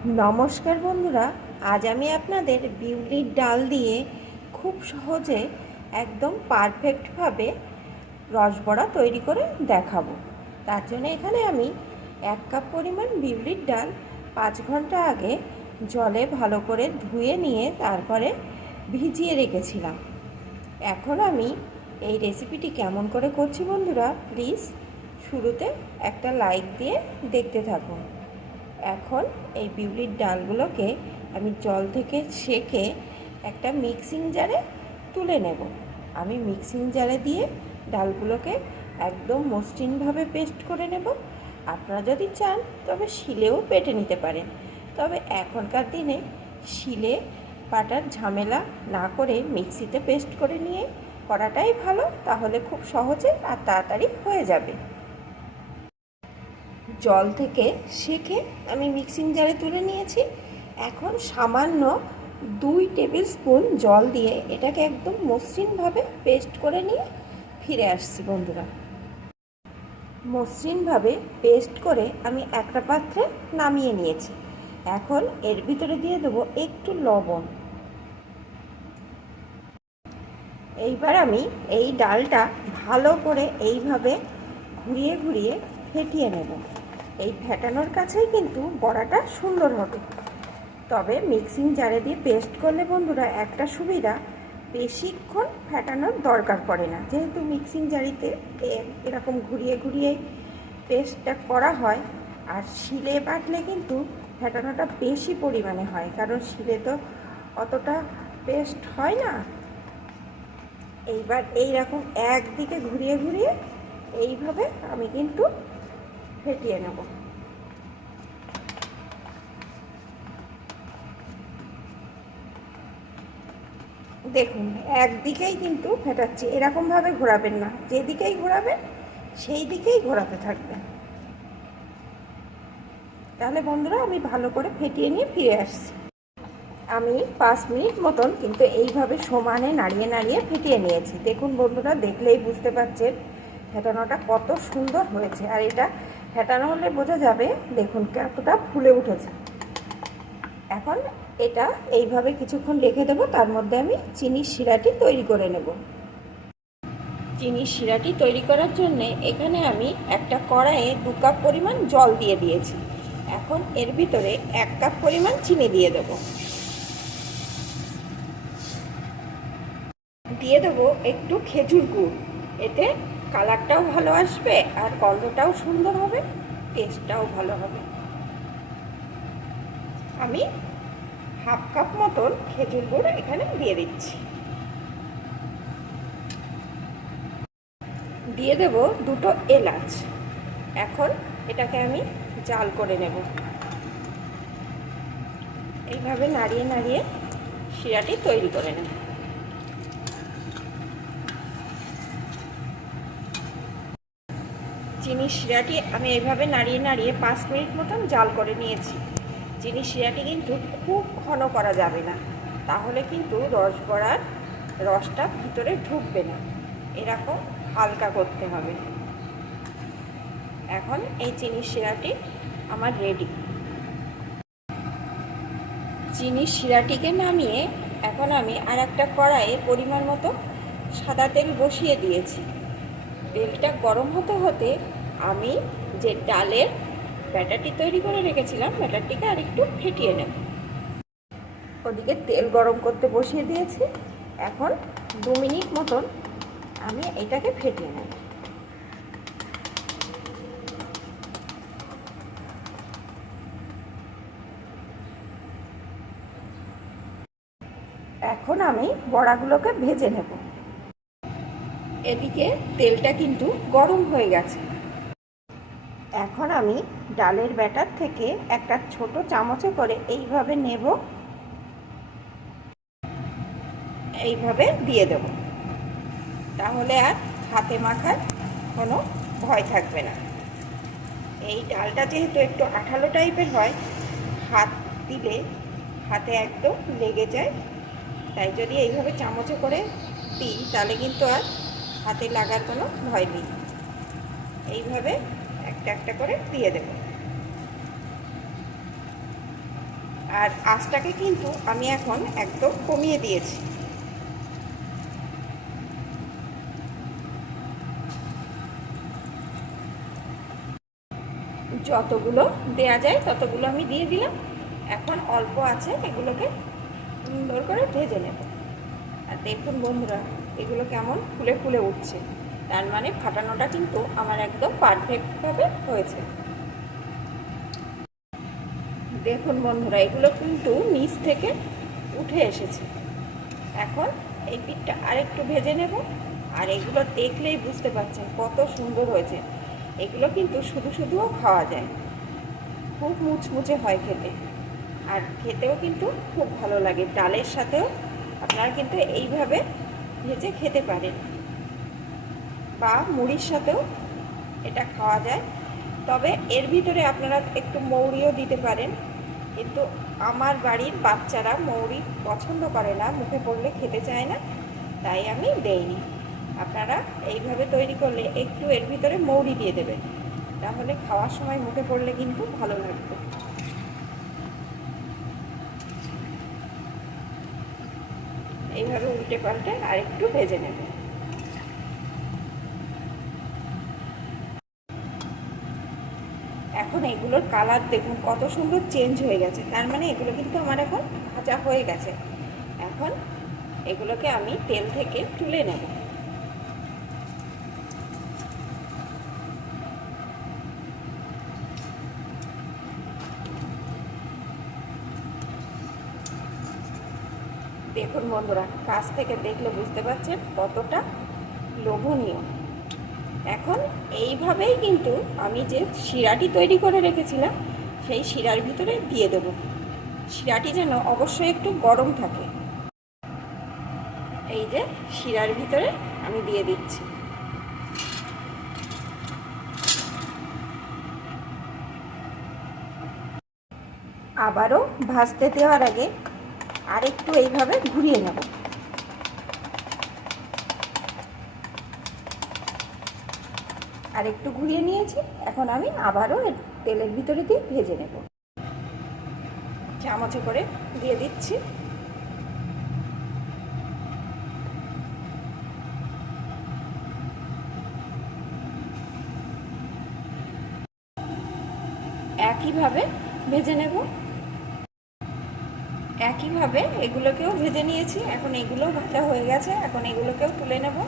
নমস্কার বন্ধুরা, আজ আমি আপনাদের বিউলির ডাল দিয়ে খুব সহজে একদম পারফেক্টভাবে রসবড়া তৈরি করে দেখাবো। তার জন্য এখানে আমি এক কাপ পরিমাণ বিউলির ডাল পাঁচ ঘণ্টা আগে জলে ভালো করে ধুয়ে নিয়ে তারপরে ভিজিয়ে রেখেছিলাম। এখন আমি এই রেসিপিটি কেমন করে করছি বন্ধুরা, প্লিজ শুরুতে একটা লাইক দিয়ে দেখতে থাকুন। এখন এই বিউলির ডালগুলোকে আমি জল থেকে সেকে একটা মিক্সিং জারে তুলে নেব। আমি মিক্সিং জারে দিয়ে ডালগুলোকে একদম মসৃণভাবে পেস্ট করে নেব। আপনারা যদি চান, তবে শিলেও পেটে নিতে পারেন। তবে এখনকার দিনে শিলে পাটার ঝামেলা না করে মিক্সিতে পেস্ট করে নিয়ে করাটাই ভালো, তাহলে খুব সহজে আর তাড়াতাড়ি হয়ে যাবে। জল থেকে সেকে আমি মিক্সিং জারে তুলে নিয়েছি। এখন সামান্য দুই টেবিল স্পুন জল দিয়ে এটাকে একদম মসৃণভাবে পেস্ট করে নিয়ে ফিরে আসছি বন্ধুরা। মসৃণভাবে পেস্ট করে আমি একটা পাত্রে নামিয়ে নিয়েছি। এখন এর ভিতরে দিয়ে দেবো একটু লবণ। এইবার আমি এই ডালটা ভালো করে এইভাবে ঘুরিয়ে ঘুরিয়ে ফেটিয়ে নেব। এই ফেটানোর কাছেই কিন্তু বড়াটা সুন্দর হবে। তবে মিক্সিং জারে দিয়ে পেস্ট করলে বন্ধুরা একটা সুবিধা, বেশিক্ষণ ফেটানোর দরকার পড়ে না। যেহেতু মিক্সিং জারিতে এরকম ঘুরিয়ে ঘুরিয়ে পেস্টটা করা হয়, আর শিলে বাটলে কিন্তু ফেটানোটা বেশি পরিমাণে হয়, কারণ শিলে তো অতটা পেস্ট হয় না। এইবার এইরকম একদিকে ঘুরিয়ে ঘুরিয়ে এইভাবে আমি কিন্তু ফেটিয়ে নেব। দেখুন, একদিকেই কিন্তু ফেটাচ্ছি, এরকমভাবে ঘোরাবেন না। যেদিকেই ঘোরাবেন সেই দিকেই ঘোরাতে থাকবেন। তাহলে বন্ধুরা, আমি ভালো করে ফেটিয়ে নিয়ে ফিরে আসছি। আমি পাঁচ মিনিট মতন কিন্তু এইভাবে সমানে নাড়িয়ে নাড়িয়ে ফেটিয়ে নিয়েছি। দেখুন বন্ধুরা, দেখলেই বুঝতে পারছেন ফেটানোটা কত সুন্দর হয়েছে। আর এটা ফেটানো হলে বোঝা যাবে দেখুন কতটা ফুলে উঠেছে। এখন এটা এইভাবে কিছুক্ষণ রেখে দেবো, তার মধ্যে আমি চিনির শিরাটি তৈরি করে নেব। চিনির শিরাটি তৈরি করার জন্যে এখানে আমি একটা কড়াইয়ে দু কাপ পরিমাণ জল দিয়ে দিয়েছি। এখন এর ভিতরে এক কাপ পরিমাণ চিনি দিয়ে দেবো। দিয়ে দেবো একটু খেজুর গুড়, এতে কালারটাও ভালো আসবে আর গন্ধটাও সুন্দর হবে টেস্টটাও ভালো হবে। আমি হাফ কাপ মতন খেজুর গুড় এখানে দিয়ে দিচ্ছি। দিয়ে দেব দুটো এলাচ। এখন এটাকে আমি জাল করে নেব। এইভাবে নাড়িয়ে নাড়িয়ে শিরাটি তৈরি করে নেব। চিনি শিরাটি আমি এইভাবে নাড়িয়ে নাড়িয়ে পাঁচ মিনিট মতন জাল করে নিয়েছি। চিনি শিরাটি কিন্তু খুব ঘন করা যাবে না। তাহলে কিন্তু রস বড়ার রসটা ভিতরে ঢুকবে না। এরকম হালকা করতে হবে। এখন এই চিনি শিরাটি আমার রেডি চিনি শিরাটিকে নামিয়ে এখন আমি আর একটা কড়াইয়ে পরিমাণ মতো সাদা তেল বসিয়ে দিয়েছি। তেলটা গরম হতে হতে আমি যে ডালের ব্যাটারটি তৈরি করে রেখেছিলাম, ব্যাটারটিকে আর একটু ফেটিয়ে নেব। ওদিকে তেল গরম করতে বসিয়ে দিয়েছি। এখন দু মিনিট মতন আমি এটাকে ফেটিয়ে নেব। এখন আমি বড়াগুলোকে ভেজে নেব। এদিকে তেলটা কিন্তু গরম হয়ে গেছে। এখন আমি ডালের ব্যাটার থেকে একটা ছোট চামচে করে এইভাবে নেব। এইভাবে দিয়ে দেব। তাহলে আর হাতে মাখার কোনো ভয় থাকবে না। এই ডালটা যেহেতু একটু আঠালো টাইপের হয়, হাত দিলে হাতে একদম লেগে যায়। তাই যদি এইভাবে চামচে করে দিই, তাহলে কিন্তু আর হাতে লাগার কোনো ভয় নেই। এইভাবে একটা একটা করে দিয়ে দেব। আর আঁচটাকে কিন্তু আমি এখন একদম কমিয়ে দিয়েছি। যতগুলো দেয়া যায় ততগুলো আমি দিয়ে দিলাম। এখন অল্প আছে, এগুলোকে সুন্দর করে ভেজে নেব। আর দেখুন বন্ধুরা, এগুলো কেমন ফুলে ফুলে উঠছে। তার মানে ফাটানোটা কিন্তু আমার একদম পারফেক্টভাবে হয়েছে। দেখুন বন্ধুরা, এগুলো কিন্তু নিচ থেকে উঠে এসেছে। এখন এই পিঠটা আরেকটু ভেজে নেব। আর এগুলো দেখলেই বুঝতে পারছেন কত সুন্দর হয়েছে। এগুলো কিন্তু শুধু শুধুও খাওয়া যায়। খুব মুচমুচে হয় খেতে। আর খেতেও কিন্তু খুব ভালো লাগে। ডালের সাথেও আপনারা কিন্তু এইভাবে ভেজে খেতে পারেন। বা মুড়ির সাথেও এটা খাওয়া যায়। তবে এর ভিতরে আপনারা একটু মৌরিও দিতে পারেন। কিন্তু আমার বাড়ির বাচ্চারা মৌরি পছন্দ করে না, মুখে পড়লে খেতে চায় না, তাই আমি দেইনি। আপনারা এইভাবে তৈরি করলে একটু এর ভিতরে মৌরি দিয়ে দেবেন। তাহলে খাওয়ার সময় মুখে পড়লে কিন্তু ভালো লাগবে। এইভাবে উল্টে পাল্টে আর একটু ভেজে নেবেন। এখন এগুলোর কালার দেখুন, কত সুন্দর চেঞ্জ হয়ে গেছে। তার মানে এগুলো কিন্তু আমার এখন ভাজা হয়ে গেছে। এখন এগুলোকে আমি তেল থেকে তুলে নেব। দেখুন বন্ধুরা, কাছ থেকে দেখলে বুঝতে পারছেন কতটা লোভনীয়। এখন এইভাবেই কিন্তু আমি যে শিরাটি তৈরি করে রেখেছিলাম, সেই শিরার ভিতরে দিয়ে দেব। শিরাটি যেন অবশ্যই একটু গরম থাকে। এই যে শিরার ভিতরে আমি দিয়ে দিচ্ছি। আবারও ভাজতে দেওয়ার আগে আরেকটু এইভাবে ঘুরিয়ে নেব। আর একটু ঘুরিয়ে নিয়েছি। এখন আমি আবারও তেলের ভিতরে দিয়ে ভেজে নেব। চামচে করে দিয়ে দিচ্ছি। একইভাবে ভেজে নেব। একইভাবে এগুলোকেও ভেজে নিয়েছি। এখন এগুলো ভাজা হয়ে গেছে। এখন এগুলোকেও তুলে নেব।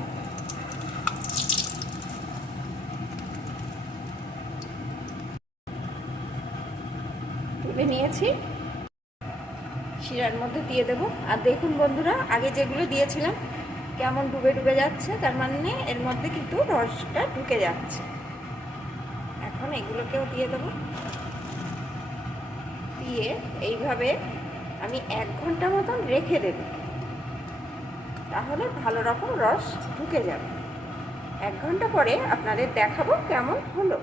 তুলে নিয়েছি। শিরার মধ্যে দিয়ে দেব। আর দেখুন বন্ধুরা, আগে যেগুলো দিয়েছিলাম, কেমন ডুবে ডুবে যাচ্ছে, তার মানে এর মধ্যে কিন্তু রসটা ঢুকে যাচ্ছে। এখন এগুলোকেও দিয়ে দেব। দিয়ে এইভাবে আমি এক ঘণ্টা মতন রেখে দেব। তাহলে ভালো রকম রস ঢুকে যাবে। এক ঘণ্টা পরে আপনাদের দেখাবো কেমন হলো।